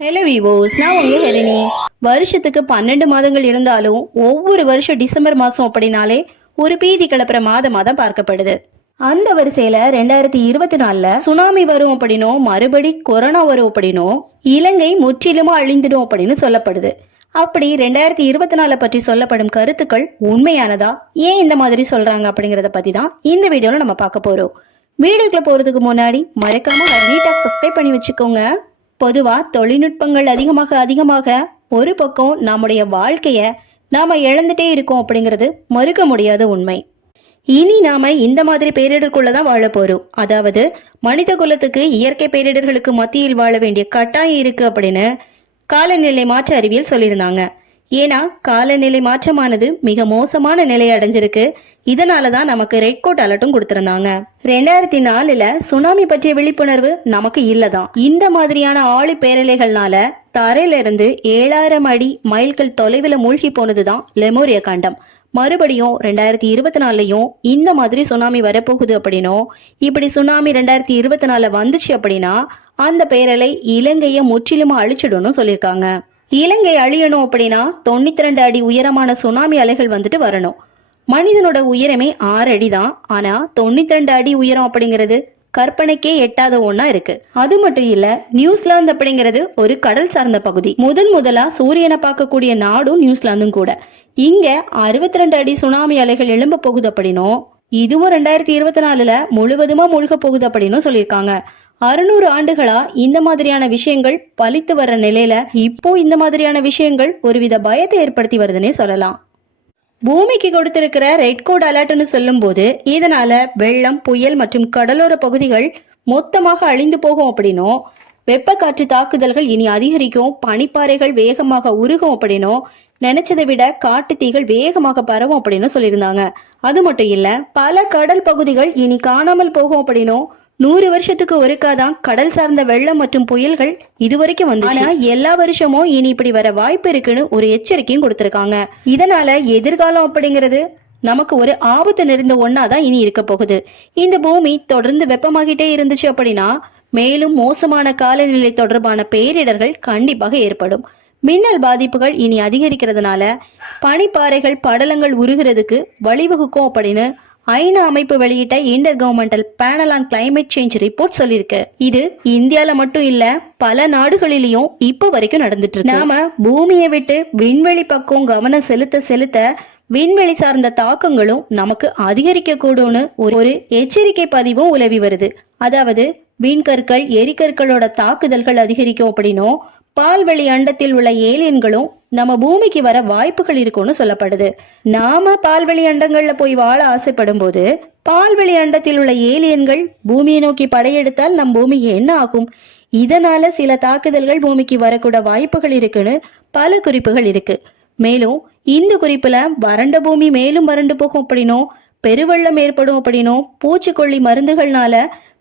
Hello விவோஸ் நான் உங்க ஹெரினி வருஷத்துக்கு பன்னெண்டு மாதங்கள் இருந்தாலும் ஒவ்வொரு வருஷம் டிசம்பர் மாசம் அப்படின்னாலே ஒரு பீதி கிளப்புற மாதமா தான் பார்க்கப்படுது. அந்த வரிசையில ரெண்டாயிரத்தி இருபத்தி நாலுல சுனாமி வரும் அப்படின்னும் மறுபடி கொரோனா வரும் அப்படின்னும் இலங்கை முற்றிலுமா அழிந்துடும் அப்படின்னு சொல்லப்படுது. அப்படி ரெண்டாயிரத்தி இருபத்தி நாலை பற்றி சொல்லப்படும் கருத்துக்கள் உண்மையானதா? ஏன் இந்த மாதிரி சொல்றாங்க அப்படிங்கறத பத்தி தான் இந்த வீடியோல நம்ம பார்க்க போறோம். வீடியோக்குள்ள போறதுக்கு முன்னாடி மறக்காம நீட்டாக சப்ஸ்கிரைப் பண்ணி வச்சுக்கோங்க. பொதுவா தொழில்நுட்பங்கள் அதிகமாக அதிகமாக ஒரு பக்கம் நம்முடைய வாழ்க்கைய நாம இழந்துட்டே இருக்கோம் அப்படிங்கிறது மறுக்க முடியாத உண்மை. இனி நாம இந்த மாதிரி பேரிடருக்குள்ள தான் வாழ போறோம். அதாவது மனித குலத்துக்கு இயற்கை பேரிடர்களுக்கு மத்தியில் வாழ வேண்டிய கட்டாயம் இருக்கு அப்படின்னு காலநிலை மாற்ற அறிவியல் சொல்லியிருந்தாங்க. ஏன்னா காலநிலை மாற்றமானது மிக மோசமான நிலை அடைஞ்சிருக்கு. இதனால தான் நமக்கு ரெட் கோட் அலர்ட்டும் கொடுத்திருந்தாங்க. ரெண்டாயிரத்தி நாலுல சுனாமி பற்றிய விழிப்புணர்வு நமக்கு இல்லதான். இந்த மாதிரியான ஆழி பேரலைகள்னால தரையில இருந்து ஏழாயிரம் அடி மைல்கள் தொலைவில் மூழ்கி போனதுதான் லெமோரியா காண்டம். மறுபடியும் ரெண்டாயிரத்தி இருபத்தி நாலுலயும் இந்த மாதிரி சுனாமி வரப்போகுது அப்படின்னும் இப்படி சுனாமி ரெண்டாயிரத்தி இருபத்தி நாலுல வந்துச்சு அப்படின்னா அந்த பேரலை இலங்கையை முற்றிலுமா அழிச்சிடும்னு சொல்லியிருக்காங்க. இலங்கை அழியணும் அப்படின்னா தொண்ணூத்தி ரெண்டு அடி உயரமான சுனாமி அலைகள் வந்துட்டு வரணும். மனிதனோட உயரமே ஆறு அடி தான் ஆனா தொண்ணூத்தி ரெண்டு அடி உயரம் அப்படிங்கிறது கற்பனைக்கே எட்டாத ஒன்னா இருக்கு. அது மட்டும் இல்ல நியூசிலாந்து அப்படிங்கிறது ஒரு கடல் சார்ந்த பகுதி. முதன் முதலா சூரியனை பார்க்கக்கூடிய நாடும் நியூசிலாந்தும் கூட. இங்க அறுபத்தி ரெண்டு அடி சுனாமி அலைகள் எழும்ப போகுது அப்படின்னும் இதுவும் ரெண்டாயிரத்தி இருபத்தி நாலுல முழுவதுமா மூழ்க போகுது அப்படின்னும் சொல்லியிருக்காங்க. அறுநூறு ஆண்டுகளா இந்த மாதிரியான விஷயங்கள் பலித்து வர்ற நிலையில இப்போ இந்த மாதிரியான விஷயங்கள் ஒருவித பயத்தை ஏற்படுத்தி வருதுன்னே சொல்லலாம். பூமிக்கு கொடுத்திருக்கிற ரெட் கோட் அலர்ட்னு சொல்லும்போது இதனால வெள்ளம் புயல் மற்றும் கடலோர பகுதிகள் மொத்தமாக அழிந்து போகும் அப்படின்னும் வெப்பக்காற்று தாக்குதல்கள் இனி அதிகரிக்கும் பனிப்பாறைகள் வேகமாக உருகும் அப்படின்னும் நினைச்சதை விட காட்டு தீகள் வேகமாக பரவும் அப்படின்னு சொல்லியிருந்தாங்க. அது மட்டும் இல்ல பல கடல் பகுதிகள் இனி காணாமல் போகும் அப்படின்னும் நூறு வருஷத்துக்கு ஒருக்காதான் கடல் சார்ந்த வெள்ளம் மற்றும் புயல்கள் இதுவரைக்கும் வந்து ஆனா எல்லா வருஷமும் இனி இப்படி வர வாய்ப்பு இருக்குன்னு ஒரு எச்சரிக்கையும் கொடுத்திருக்காங்க. இதனால எதிர்காலம் அப்படிங்கிறது நமக்கு ஒரு ஆபத்து நிறைந்த ஒன்னாதான் இனி இருக்க போகுது. இந்த பூமி தொடர்ந்து வெப்பமாகிட்டே இருந்துச்சு அப்படின்னா மேலும் மோசமான காலநிலை தொடர்பான பேரிடர்கள் கண்டிப்பாக ஏற்படும். மின்னல் பாதிப்புகள் இனி அதிகரிக்கிறதுனால பனிப்பாறைகள் படலங்கள் உருகிறதுக்கு வழிவகுக்கும் அப்படின்னு ஐநா அமைப்பு வெளியிட்ட intergovernmental panel on climate change report சொல்லியிருக்கு. இது இந்தியால மட்டும் இல்ல பல நாடுகளிலையும் இப்போ வரைக்கும் நடந்துட்டு இருக்கு. நாம பூமியை விட்டு விண்வெளி பக்கம் கவனம் செலுத்த செலுத்த விண்வெளி சார்ந்த தாக்கங்களும் நமக்கு அதிகரிக்க கூடும்னு ஒரு ஒரு எச்சரிக்கை பதிவும் உலவி வருது. அதாவது விண்கற்கள் எரிக்கற்களோட தாக்குதல்கள் அதிகரிக்கும் அப்படின்னும் பால்வெளி அண்டத்தில் உள்ள ஏலியன்களும் நம்ம பூமிக்கு வர வாய்ப்புகள் இருக்கும்னு சொல்லப்படுது. நாம பால்வெளி அண்டங்கள்ல போய் வாழ ஆசைப்படும் போது பால்வெளி அண்டத்தில் உள்ள ஏலியன்கள் பூமியை நோக்கி படையெடுத்தால் நம் பூமிக்கு என்ன ஆகும்? இதனால சில தாக்குதல்கள் பூமிக்கு வரக்கூட வாய்ப்புகள் இருக்குன்னு பல குறிப்புகள் இருக்கு. மேலும் இந்த குறிப்புல வறண்ட பூமி மேலும் வறண்டு போகும் அப்படின்னோ பெருவெள்ளம் ஏற்படும் அப்படின்னோ பூச்சிக்கொல்லி மருந்துகள்னால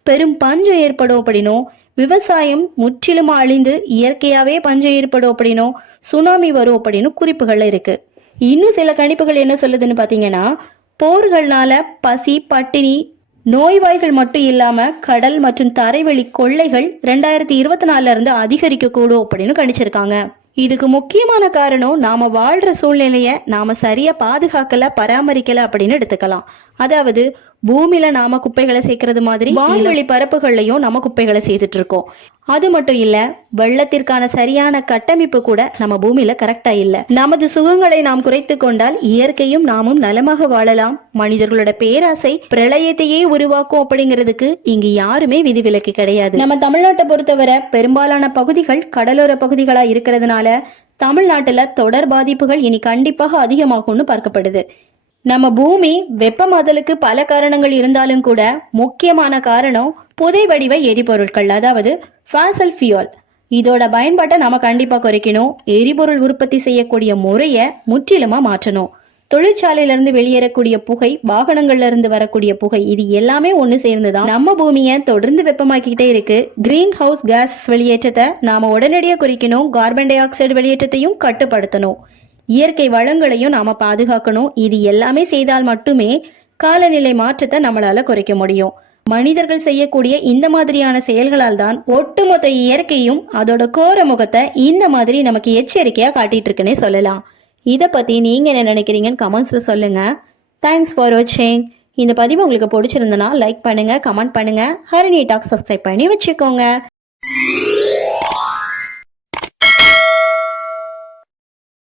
பெரும் பஞ்சம் ஏற்படும் அப்படின்னும் விவசாயம் முற்றிலும் அழிந்து இயற்கையாவே பஞ்சம் ஏற்படும் அப்படின்னும் சுனாமி வரும் அப்படின்னு குறிப்புகள் இருக்கு. இன்னும் சில கணிப்புகள் என்ன சொல்லுதுன்னு பாத்தீங்கன்னா போர்கள்னால பசி பட்டினி நோய்வாய்கள் மட்டும் இல்லாம கடல் மற்றும் தரைவழி கொள்ளைகள் ரெண்டாயிரத்தி இருபத்தி நாலுல இருந்து அதிகரிக்க கூடும் அப்படின்னு கணிச்சிருக்காங்க. இதுக்கு முக்கியமான காரணம் நாம வாழ்ற சூழ்நிலைய நாம சரியா பாதுகாக்கல பராமரிக்கல அப்படின்னு எடுத்துக்கலாம். அதாவது பூமியில நாம குப்பைகளை சேர்க்கறது மாதிரி வான்வெளி பரப்புகள்லயும் நம்ம குப்பைகளை சேர்த்துட்டு இருக்கோம் அது மட்டும் இல்ல வெள்ளத்திற்கான சரியான கட்டமைப்பு கூட நம்ம பூமியில கரெக்டா இல்ல. நமது சுகங்களை நாம் குறைத்து கொண்டால் இயற்கையும் நாமும் நலமாக வாழலாம். மனிதர்களோட பேராசை பிரளயத்தையே உருவாக்கும் அப்படிங்கிறதுக்கு இங்கு யாருமே விதிவிலக்கு கிடையாது. நம்ம தமிழ்நாட்டை பொறுத்தவரை பெரும்பாலான பகுதிகள் கடலோர பகுதிகளா இருக்கிறதுனால தமிழ்நாட்டுல தொடர் பாதிப்புகள் இனி கண்டிப்பாக அதிகமாகும்னு பார்க்கப்படுது. நம்ம பூமி வெப்பமாதலுக்கு பல காரணங்கள் இருந்தாலும் கூட முக்கியமான காரணம் புதை வடிவ எரிபொருட்கள் அதாவது ஃபாசல் ஃபியூல் இதோட பயன்பாட்டை நம்ம கண்டிப்பா குறைக்கணும். எரிபொருள் உற்பத்தி செய்யக்கூடிய முறையை முற்றிலுமா மாற்றணும். தொழிற்சாலையில இருந்து வெளியேறக்கூடிய புகை வாகனங்கள்ல இருந்து வரக்கூடிய புகை இது எல்லாமே ஒண்ணு சேர்ந்துதான் நம்ம பூமியை தொடர்ந்து வெப்பமாக்கிக்கிட்டே இருக்கு. கிரீன் ஹவுஸ் கேஸ் வெளியேற்றத்தை நாம உடனடியாக குறைக்கணும். கார்பன் டை ஆக்சைடு வெளியேற்றத்தையும் கட்டுப்படுத்தணும். இயற்கை வளங்களையும் நாம பாதுகாக்கணும். இது எல்லாமே செய்தால் மட்டுமே காலநிலை மாற்றத்தை நம்மளால குறைக்க முடியும். மனிதர்கள் செய்யக்கூடிய இந்த மாதிரியான செயல்களால் தான் ஒட்டுமொத்த இயற்கையும் அதோட கோர முகத்தை இந்த மாதிரி நமக்கு எச்சரிக்கையா காட்டிட்டு இருக்குன்னே சொல்லலாம். இதை பத்தி நீங்க என்ன நினைக்கிறீங்கன்னு கமெண்ட்ஸ்ல சொல்லுங்க. தேங்க்ஸ் ஃபார் வாட்சிங் இந்த பதிவு உங்களுக்கு பிடிச்சிருந்தனா லைக் பண்ணுங்க கமெண்ட் பண்ணுங்க. ஹரிணி டாக் சப்ஸ்கிரைப் பண்ணி வச்சுக்கோங்க.